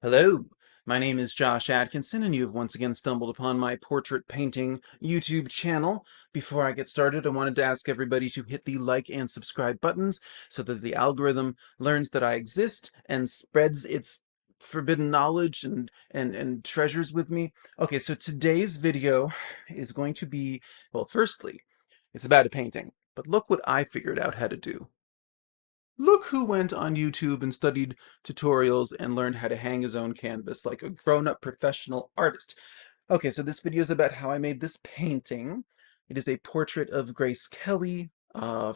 Hello, my name is Josh Atkinson, and you have once again stumbled upon my portrait painting YouTube channel. Before I get started, I wanted to ask everybody to hit the like and subscribe buttons so that the algorithm learns that I exist and spreads its forbidden knowledge and treasures with me. Okay, so today's video is going to be, well, firstly, it's about a painting, but look what I figured out how to do. Look who went on YouTube and studied tutorials and learned how to hang his own canvas like a grown-up professional artist. Okay, so this video is about how I made this painting. It is a portrait of Grace Kelly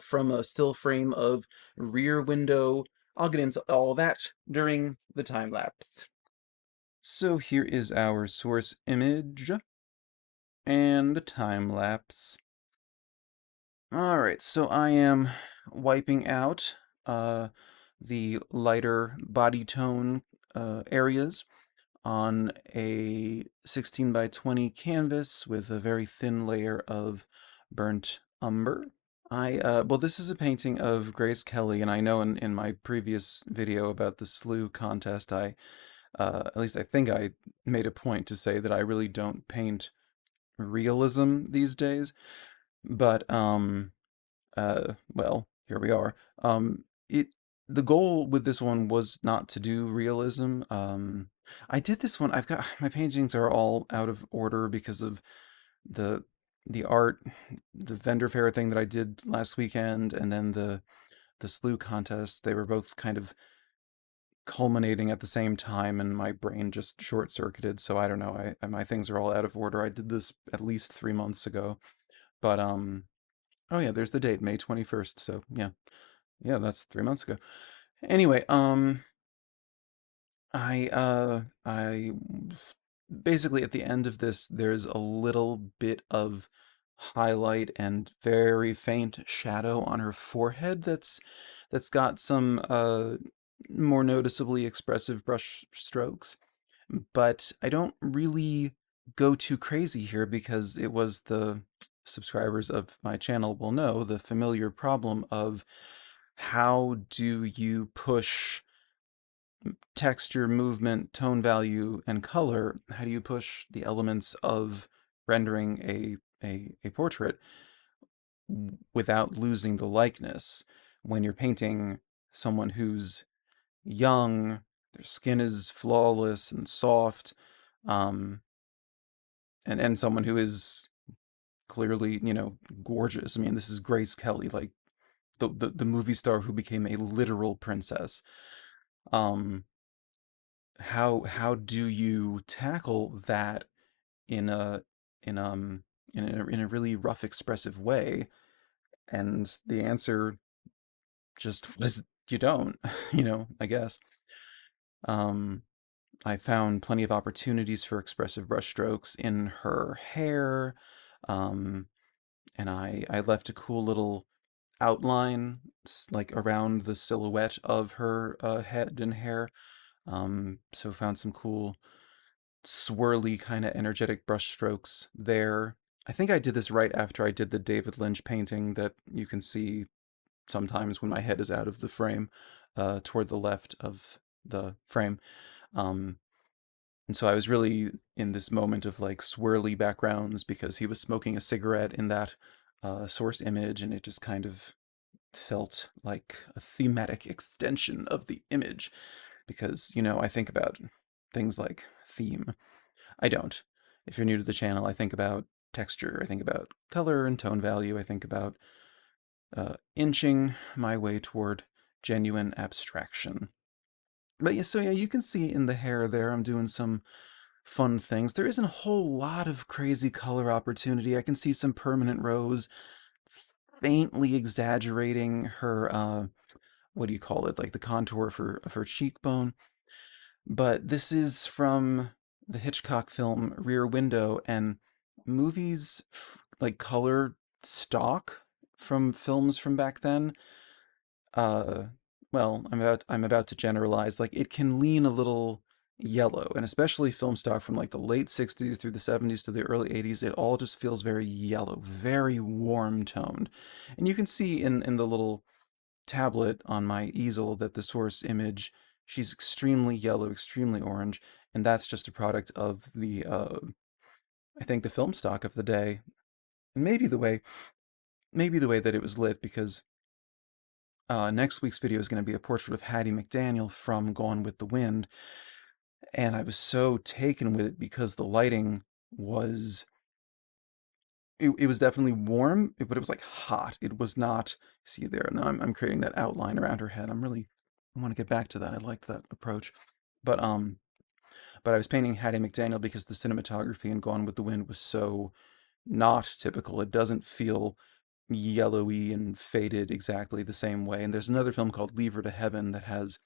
from a still frame of Rear Window. I'll get into all that during the time lapse. So here is our source image and the time lapse. All right, so I am wiping out uh, the lighter body tone areas on a 16 by 20 canvas with a very thin layer of burnt umber. Well, this is a painting of Grace Kelly, and I know in my previous video about the SLU contest, at least I think I made a point to say that I really don't paint realism these days, but, well, here we are. It the goal with this one was not to do realism. I did this one. I've got my paintings are all out of order because of the the art, the vendor fair thing that I did last weekend, and then the SLU contest. They were both kind of culminating at the same time, and my brain just short circuited. So I don't know. My things are all out of order. I did this at least 3 months ago, but oh yeah, there's the date, May 21st. So yeah. Yeah, that's 3 months ago. Anyway, I basically at the end of this, there's a little bit of highlight and very faint shadow on her forehead that's got some more noticeably expressive brush strokes. But I don't really go too crazy here because it was the subscribers of my channel will know the familiar problem of how do you push texture, movement, tone value, and color? How do you push the elements of rendering a portrait without losing the likeness when you're painting someone who's young, their skin is flawless and soft, um, and someone who is clearly, gorgeous. I mean, this is Grace Kelly, like the movie star who became a literal princess. Um, how do you tackle that in a in in a really rough expressive way? And the answer just was you don't. I guess. um I found plenty of opportunities for expressive brushstrokes in her hair, um and I left a cool little outline like around the silhouette of her head and hair. So found some cool swirly kind of energetic brush strokes there. I think I did this right after I did the David Lynch painting that you can see sometimes when my head is out of the frame, toward the left of the frame. Um, and so I was really in this moment of like swirly backgrounds because he was smoking a cigarette in that source image, and it just kind of felt like a thematic extension of the image because, I think about things like theme. I don't. If you're new to the channel, I think about texture, I think about color and tone value, I think about inching my way toward genuine abstraction. But yeah, so yeah, you can see in the hair there, I'm doing some fun things. There isn't a whole lot of crazy color opportunity. I can see some permanent rose faintly exaggerating her, what do you call it, like the contour of her cheekbone. But this is from the Hitchcock film Rear Window, and movies like color stock from films from back then. Uh, well, I'm about to generalize. Like it can lean a little yellow, and especially film stock from like the late 60s through the 70s to the early 80s, it all just feels very yellow, very warm toned. And you can see in the little tablet on my easel that the source image She's extremely yellow, extremely orange, and that's just a product of the I think the film stock of the day, and maybe the way that it was lit because next week's video is going to be a portrait of Hattie McDaniel from Gone with the Wind, and I was so taken with it because the lighting was it was definitely warm, but it was like hot. It was not. See there. Now I'm creating that outline around her head. I want to get back to that. I liked that approach, but but I was painting Hattie McDaniel because the cinematography in Gone with the Wind was so not typical. It doesn't feel yellowy and faded exactly the same way. And there's another film called Leave Her to Heaven that has,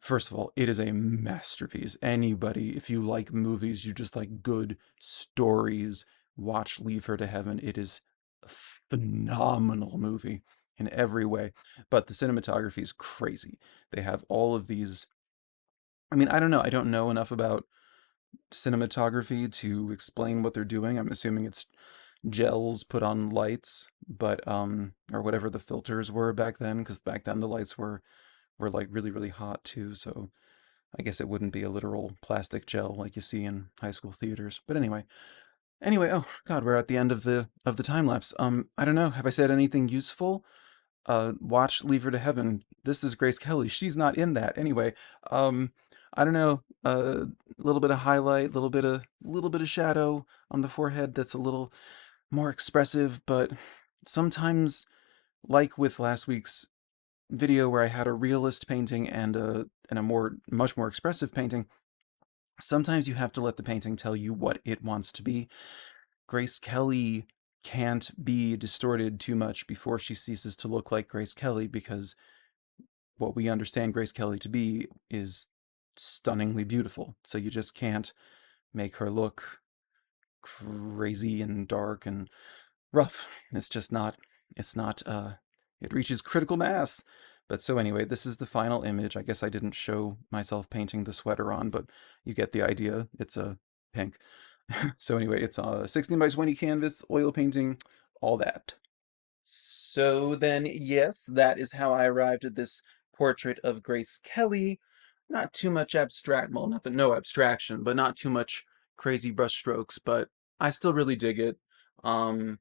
first of all, it is a masterpiece. Anybody, if you like movies, you just like good stories, watch Leave Her to Heaven. It is a phenomenal movie in every way, but the cinematography is crazy. They have all of these. I mean, I don't know. I don't know enough about cinematography to explain what they're doing. I'm assuming it's gels put on lights, but or whatever the filters were back then, because back then the lights were like really really hot too. So I guess it wouldn't be a literal plastic gel like you see in high school theaters. But anyway, oh God, we're at the end of the time lapse. I don't know. Have I said anything useful? Watch Leave Her to Heaven. This is Grace Kelly. She's not in that anyway. Um, I don't know. A little bit of highlight, little bit of shadow on the forehead. That's a little more expressive, but sometimes, like with last week's video where I had a realist painting and a much more expressive painting, sometimes you have to let the painting tell you what it wants to be. Grace Kelly can't be distorted too much before she ceases to look like Grace Kelly because what we understand Grace Kelly to be is stunningly beautiful. So you just can't make her look crazy and dark and rough. It's just not, it's not, it reaches critical mass. But so anyway, this is the final image. I guess I didn't show myself painting the sweater on, but you get the idea. It's a pink. So anyway, it's a 16 by 20 canvas, oil painting, all that. So then, yes, that is how I arrived at this portrait of Grace Kelly. Not too much abstract, well, not that no abstraction, but not too much crazy brushstrokes, but I still really dig it. Um,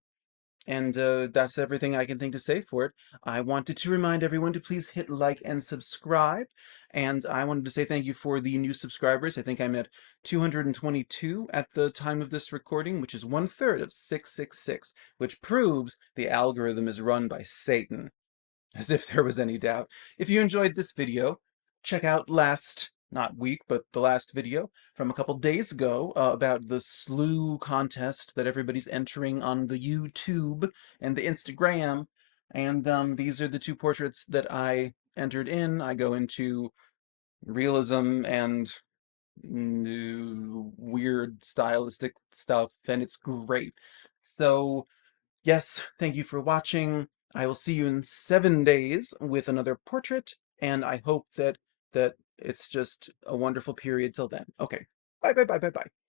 and that's everything I can think to say for it. I wanted to remind everyone to please hit like and subscribe. And I wanted to say thank you for the new subscribers. I think I'm at 222 at the time of this recording, which is one third of 666, which proves the algorithm is run by Satan. As if there was any doubt. If you enjoyed this video, check out not week, but the last video from a couple days ago about the slew contest that everybody's entering on the YouTube and the Instagram. And these are the two portraits that I entered in. I go into realism and weird stylistic stuff, and it's great. So yes, thank you for watching. I will see you in 7 days with another portrait, and I hope that it's just a wonderful period till then. Okay. Bye bye bye bye bye.